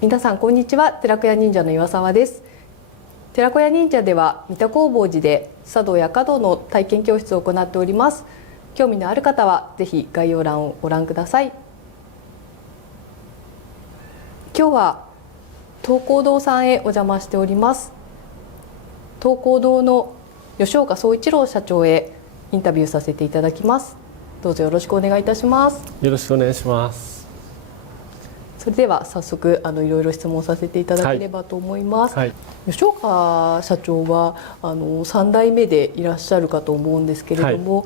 皆さんこんにちは。寺子屋忍者の岩沢です。寺子屋忍者では三田工房寺で茶道や華道の体験教室を行っております。興味のある方はぜひ概要欄をご覧ください。今日は東光堂さんへお邪魔しております。東光堂の吉岡総一郎社長へインタビューさせていただきます。どうぞよろしくお願いいたします。よろしくお願いします。それでは早速いろいろ質問させていただければと思います。はい、吉岡社長は3代目でいらっしゃるかと思うんですけれども、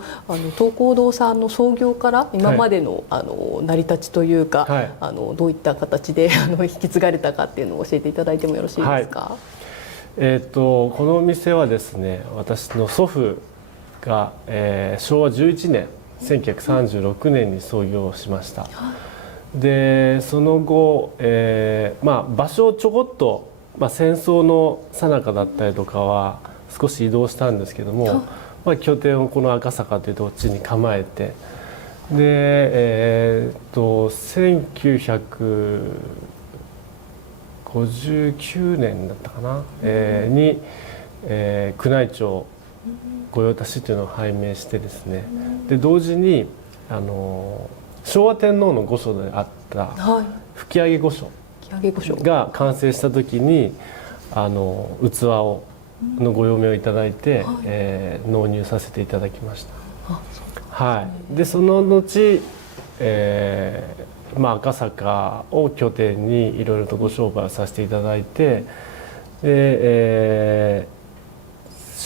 東光堂さんの創業から今までの、成り立ちというか、どういった形で引き継がれたかっていうのを教えていただいてもよろしいですか？このお店はですね、私の祖父が、昭和11年1936年に創業しました。でその後、場所をちょこっと、戦争の最中だったりとかは少し移動したんですけども、拠点をこの赤坂という土地に構えて、で、1959年だったかな、に、宮内庁御用達というのを拝命してですね、で同時に昭和天皇の御所であった吹上御所が完成した時に器のご用命をいただいて、納入させていただきました。でその後、赤坂を拠点にいろいろとご商売をさせていただいて、で、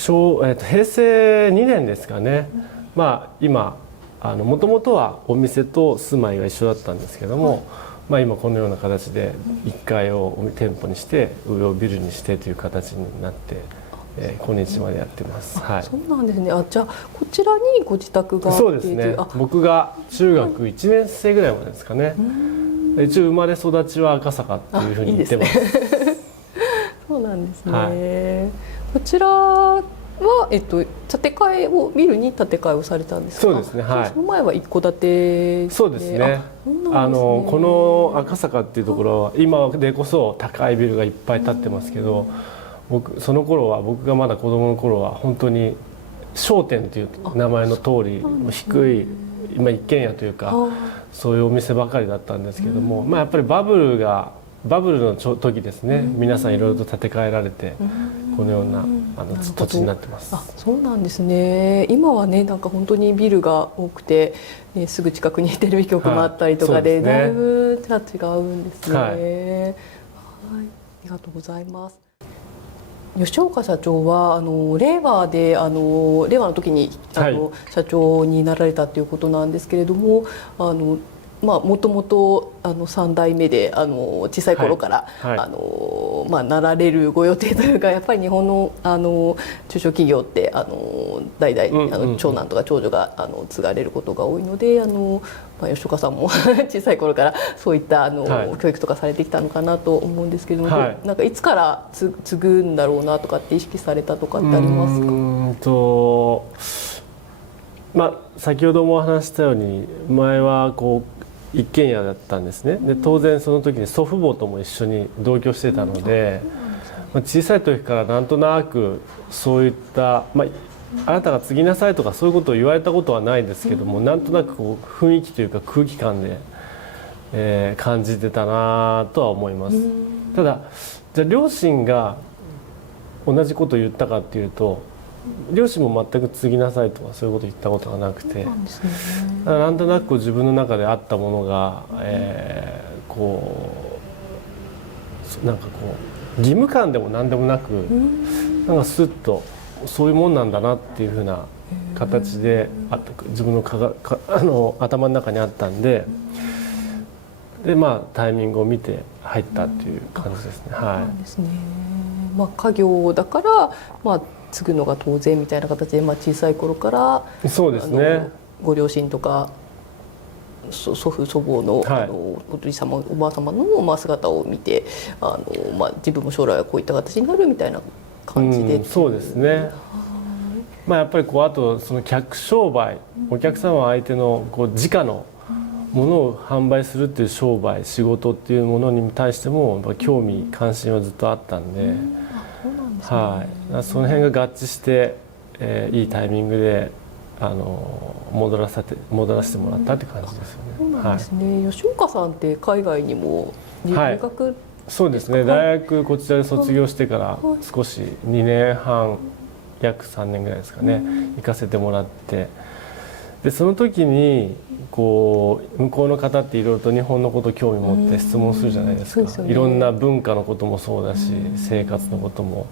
平成2年ですかね、今もともとはお店と住まいが一緒だったんですけども、今このような形で1階を店舗にして上をビルにしてという形になって、今日までやってます。そうなんですね。じゃあこちらにご自宅があって。そうですね。僕が中学1年生ぐらいまでですかね。一応生まれ育ちは赤坂っていうふうに言ってます。そうなんですね。こちらは建て替えをビルに建て替えをされたんですか？そうですね。その前は一戸建て。そうですね。この赤坂っていうところは今でこそ高いビルがいっぱい建ってますけど、その頃は僕がまだ子供の頃は本当に商店という名前の通り低い一軒家というかそういうお店ばかりだったんですけども、やっぱりバブルの時ですね、皆さんいろいろと建て替えられてこのような土地になってます。そうなんですね。今はね、なんか本当にビルが多くて、すぐ近くにテレビ局もあったりとかで、だいぶ違うんですね。ありがとうございます。吉岡社長は令和の時に社長になられたということなんですけれども、もともと3代目で小さい頃から、なられるご予定というか、やっぱり日本の中小企業って代々長男とか長女が継がれることが多いので、吉岡さんも小さい頃からそういった教育とかされてきたのかなと思うんですけれども、なんかいつから継ぐんだろうなとかって意識されたとかってありますか？先ほどもお話したように前は一軒家だったんですね。で当然その時に祖父母とも一緒に同居してたので、小さい時からなんとなくそういったあなたが継ぎなさいとかそういうことを言われたことはないですけども、なんとなく雰囲気というか空気感で、感じてたなとは思います。ただじゃあ両親が同じことを言ったかっていうと、両親も全く継ぎなさいとかそういうことを言ったことがなくて、なんとなく自分の中であったものが、義務感でも何でもなく、なんかスッとそういうもんなんだなっていうふうな形で自分の頭の中にあったんで、タイミングを見て入ったっていう感じですね。家業だから継ぐのが当然みたいな形で、小さい頃からそうですね、ご両親とか祖父祖母の、おじい様おばあ様の姿を見て自分も将来はこういった形になるみたいな感じで、そうですね。やっぱりあとその客商売、お客様相手の直の物を販売するっていう商売仕事っていうものに対してもやっぱ興味関心はずっとあったんで、そうなんですね。はい、その辺が合致して、いいタイミングで戻らせてもらったって感じですよね。そうなんですね。吉岡さんって海外にも留学、そうですね、大学こちらで卒業してから少し2年半約3年ぐらいですかね、行かせてもらって、でその時にこう向こうの方っていろいろと日本のこと興味持って質問するじゃないですか。そうですよね。いろんな文化のこともそうだし、生活のことも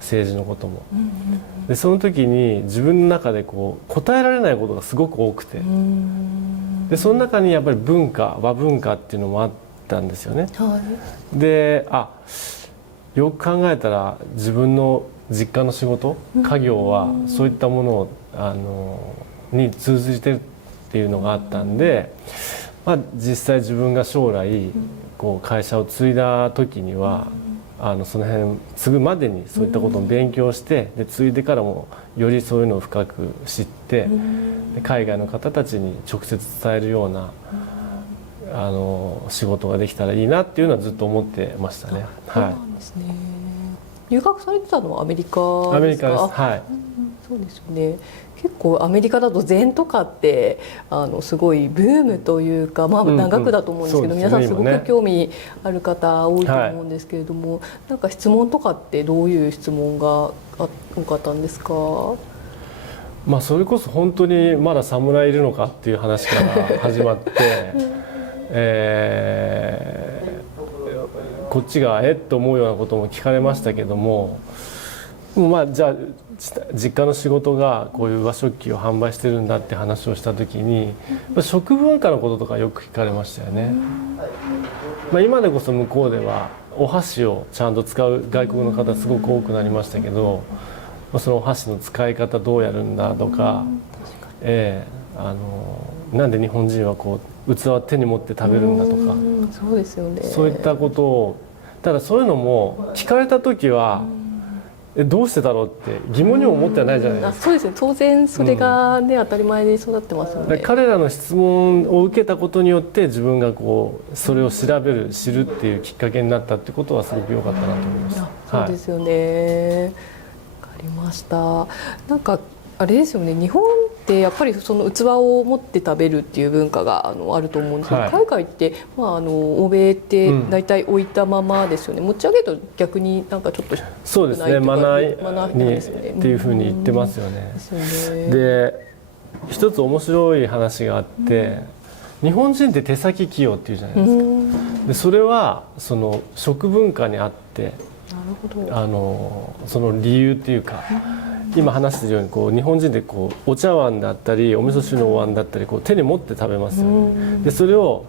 政治のことも、でその時に自分の中でこう答えられないことがすごく多くて、でその中にやっぱり和文化っていうのもあったんですよね。でよく考えたら自分の実家の仕事、家業はそういったものをに通じてるっていうのがあったんで、実際自分が将来こう会社を継いだ時にはその辺継ぐまでにそういったことを勉強して、で継いでからもよりそういうのを深く知って、で海外の方たちに直接伝えるような仕事ができたらいいなっていうのはずっと思ってましたね。そうなんですね。留学されてたのはアメリカですか？アメリカです。はい。そうですよね。結構アメリカだと禅とかってすごいブームというか、長くだと思うんですけど、皆さんすごく興味ある方多いと思うんですけれども、なんか質問とかってどういう質問が多かったんですか？それこそ本当にまだ侍いるのかっていう話から始まって、こっちがと思うようなことも聞かれましたけども、じゃあ実家の仕事がこういう和食器を販売してるんだって話をした時に、食文化のこととかよく聞かれましたよね。今でこそ向こうではお箸をちゃんと使う外国の方すごく多くなりましたけど、そのお箸の使い方どうやるんだとか、なんで日本人はこう器を手に持って食べるんだとか、そうですよね。そういったことを、ただそういうのも聞かれた時はどうしてだろうって疑問にも思ってはないじゃないですか。そうですね。当然それが当たり前で育ってますよね。彼らの質問を受けたことによって自分がこうそれを知るっていうきっかけになったってことはすごく良かったなと思いました。そうですよね。わかりました。なんかあれですよね。日本ってやっぱりその器を持って食べるっていう文化があると思うんですけど、海外って欧米って大体置いたままですよね。持ち上げると逆になんかちょっとそうですね。マナーにっていうふうに言ってますよね。で、一つ面白い話があって、日本人って手先器用っていうじゃないですか。でそれはその食文化にあって、その理由っていうか。今話しているようにこう日本人でこうお茶碗だったりお味噌汁のお椀だったりこう手に持って食べますよね。でそれを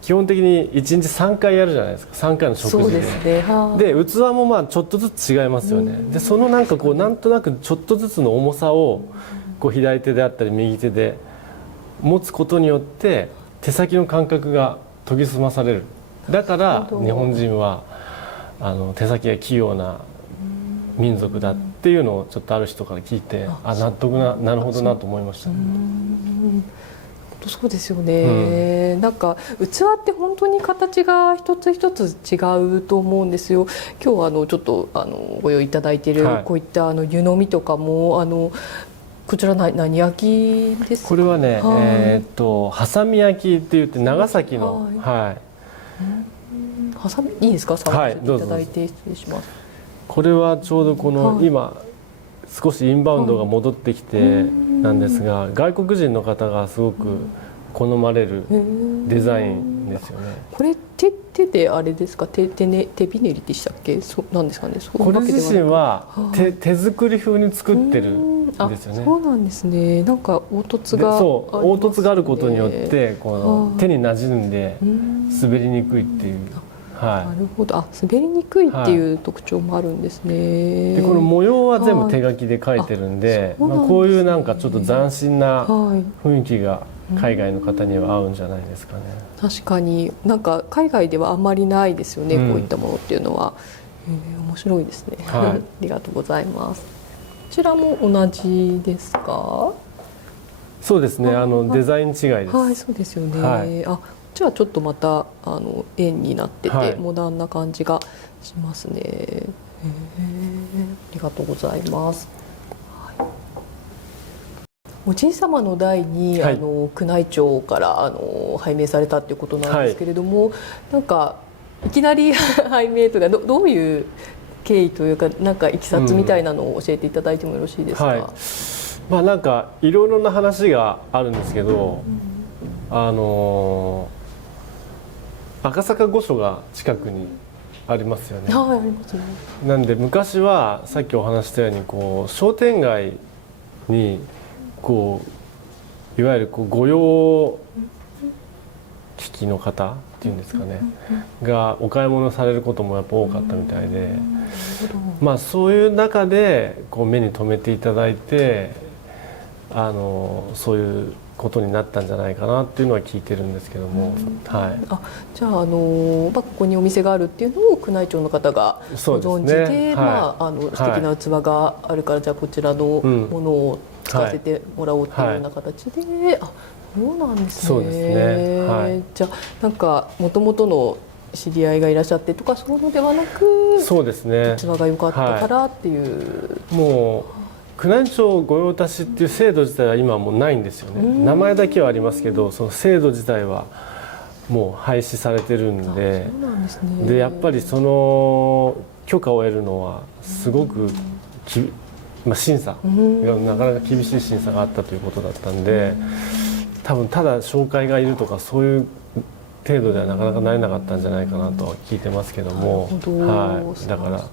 基本的に1日3回やるじゃないですか。3回の食事で。で器もちょっとずつ違いますよね。でそのなんかこうなんとなくちょっとずつの重さをこう左手であったり右手で持つことによって手先の感覚が研ぎ澄まされる。だから日本人は手先が器用な民族だっていうのをちょっとある人から聞いて、納得なるほどなと思いましたね。そうですよね。なんか器って本当に形が一つ一つ違うと思うんですよ。今日はちょっとご用意いただいているこういった湯飲みとかもこちら何焼きですか？これはね、はさみ焼きって言って長崎の、はさみいいですか？触らせていただいて失礼します。これはちょうどこの今少しインバウンドが戻ってきてなんですが、外国人の方がすごく好まれるデザインですよね。これ手であれですか？手びねりでしたっけ？なんですかね。これ自身は手作り風に作ってるんですよね。そうなんですね。なんか凹凸が凹凸があることによってこの手に馴染んで滑りにくいっていう。なるほど。滑りにくいっていう特徴もあるんですね。でこの模様は全部手書きで描いてるんで、こういうなんかちょっと斬新な雰囲気が海外の方には合うんじゃないですかね。確かになんか海外ではあんまりないですよね、こういったものっていうのは。面白いですね。ありがとうございます。こちらも同じですか？そうですね、デザイン違いです。はい、そうですよね。はい、あ、じゃあちょっとまた円になってて、はい、モダンな感じがしますね。ありがとうございます。はい、おじい様の代に、はい、宮内庁から拝命されたっていうことなんですけれども、なんかいきなり拝命というかどういう経緯というか、なんかいきさつみたいなのを教えていただいてもよろしいですか？はい、まあなんかいろいろな話があるんですけど、赤坂御所が近くにありますよね。はい、ありますね。なんで昔はさっきお話したようにこう商店街にこういわゆるこう御用聞きの方っていうんですかね、がお買い物されることもやっぱ多かったみたいで、まあそういう中でこう目に留めていただいて、そういうことになったんじゃないかなっていうのは聞いてるんですけども、はい。あ、じゃあここにお店があるっていうのを宮内庁の方がご存知で、まあ素敵な器があるから、じゃあこちらのものを使わせてもらおうっていうような形で、あ、そうなんですね。そうですね。はい。じゃあなんか元々の知り合いがいらっしゃってとかそういうのではなく、そうですね。器が良かったからっていう。もう宮内庁御用達っていう制度自体は今はもうないんですよね。名前だけはありますけど、その制度自体はもう廃止されてるんで、そうなんですね。でやっぱりその許可を得るのはすごく審査がなかなか厳しい審査があったということだったんで、多分ただ紹介がいるとかそういう程度ではなかなかなれなかったんじゃないかなとは聞いてますけども、はい、だから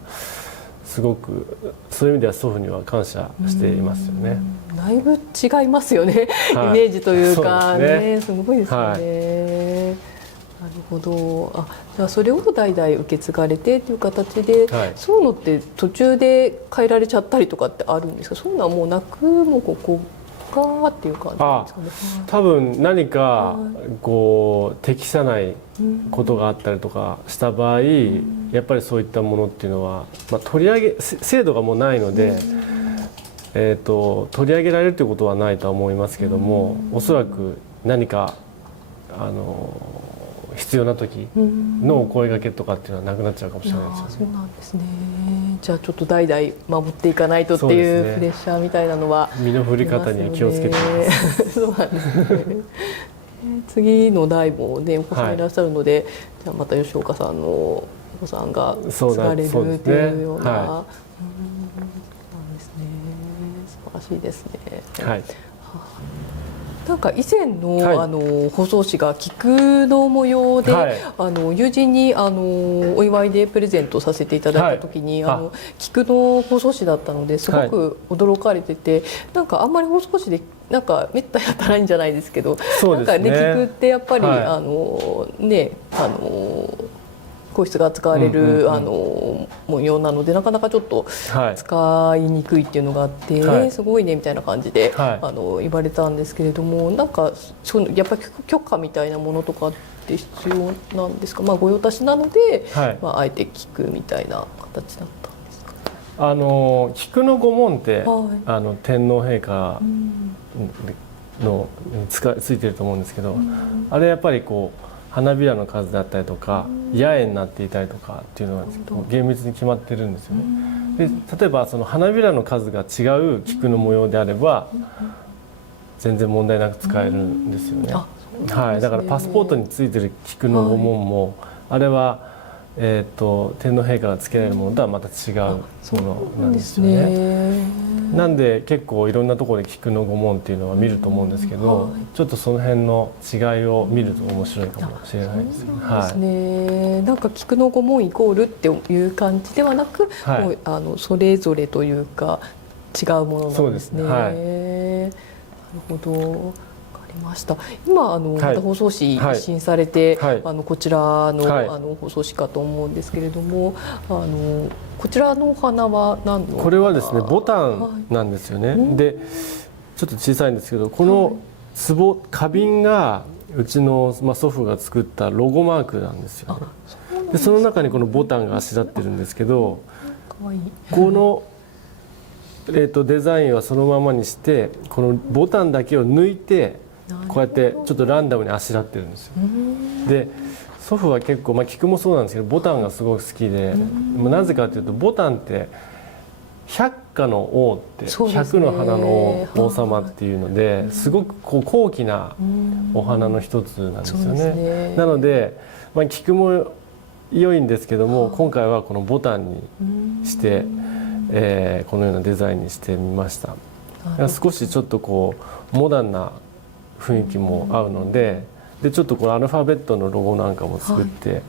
すごくそういう意味では祖父には感謝していますよね。だいぶ違いますよね、はい、イメージというかね、すごいですよね。はい、なるほど。あ、じゃあそれを代々受け継がれてという形で、はい、そういうのって途中で変えられちゃったりとかってあるんですか？そういうのはもうなく、もうここがっていう感じなんですかね。多分何かこう適さないことがあったりとかした場合、やっぱりそういったものっていうのは、まあ、取り上げ制度がもうないので、取り上げられるということはないとは思いますけども、おそらく何か必要な時のお声掛けとかっていうのはなくなっちゃうかもしれないですよね。そうなんですね。じゃあちょっと代々守っていかないとっていうプレッシャーみたいなのは、身の振り方に気をつけています。そうなんですね。次の代もねお子さんいらっしゃるので、はい、じゃあまた吉岡さんのお子さんが継がれるっていうような、なんですね。素晴らしいですね。はい。なんか以前の、はい、包装紙が菊の模様で、はい、友人にお祝いでプレゼントさせていただいた時に、はい、菊の包装紙だったのですごく驚かれてて、はい、なんかあんまり包装紙でなんかめったに当たらないんじゃないですけど、なんかね菊ってやっぱり、はい、ね皇室が使われる模様なのでなかなかちょっと使いにくいっていうのがあって、はい、すごいねみたいな感じで、はい、言われたんですけれども、なんかやっぱり許可みたいなものとかって必要なんですか？まあ、御用達なので、はい、まあ、あえて聞くみたいな形だったんですか？菊の御紋って、はい、天皇陛下のついてると思うんですけど、あれやっぱりこう花びらの数であったりとか八重になっていたりとかっていうのは厳密に決まってるんですよね。で例えばその花びらの数が違う菊の模様であれば全然問題なく使えるんですよね。はい、だからパスポートについてる菊の御紋も、あれは天皇陛下がつけられるものとはまた違うものなんですよね。なんで結構いろんなところで菊の御紋っていうのは見ると思うんですけど、ちょっとその辺の違いを見ると面白いかもしれないですね。はい、なんか菊の御紋イコールっていう感じではなく、はい、もうそれぞれというか違うものなんですね。はい、なるほど。ました今また包装紙一新されて、はい、こちらの、はい、包装紙かと思うんですけれども、こちらのお花は何の？これはですねボタンなんですよね。はい、でちょっと小さいんですけど、この壺花瓶がうちの、祖父が作ったロゴマークなんですよね。でその中にこのボタンがあしらってるんですけど、このデザインはそのままにしてこのボタンだけを抜いてこうやってちょっとランダムにあしらってるんですよ。で祖父は結構、菊もそうなんですけどボタンがすごく好きで、なぜかというとボタンって百花の王って、百の花の王様っていうのですごくこう高貴なお花の一つなんですよね。なので、菊も良いんですけども、今回はこのボタンにして、このようなデザインにしてみました。少しちょっとこうモダンな雰囲気も合うので、ちょっとこのアルファベットのロゴなんかも作って、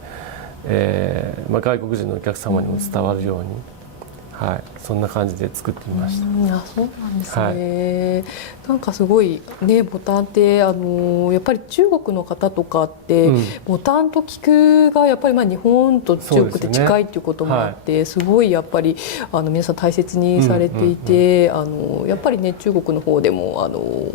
外国人のお客様にも伝わるように、そんな感じで作ってみました。そうなんですね。なんかすごいね、ボタンってやっぱり中国の方とかって、ボタンと菊がやっぱり日本と中国って近いっていうこともあって、すごいやっぱり皆さん大切にされていて、やっぱりね中国の方でも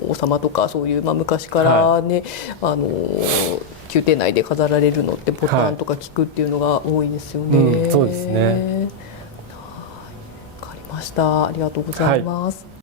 王様とかそういう昔からね、宮廷内で飾られるのってボタンとか菊っていうのが多いですよね。そうですね。ありがとうございます。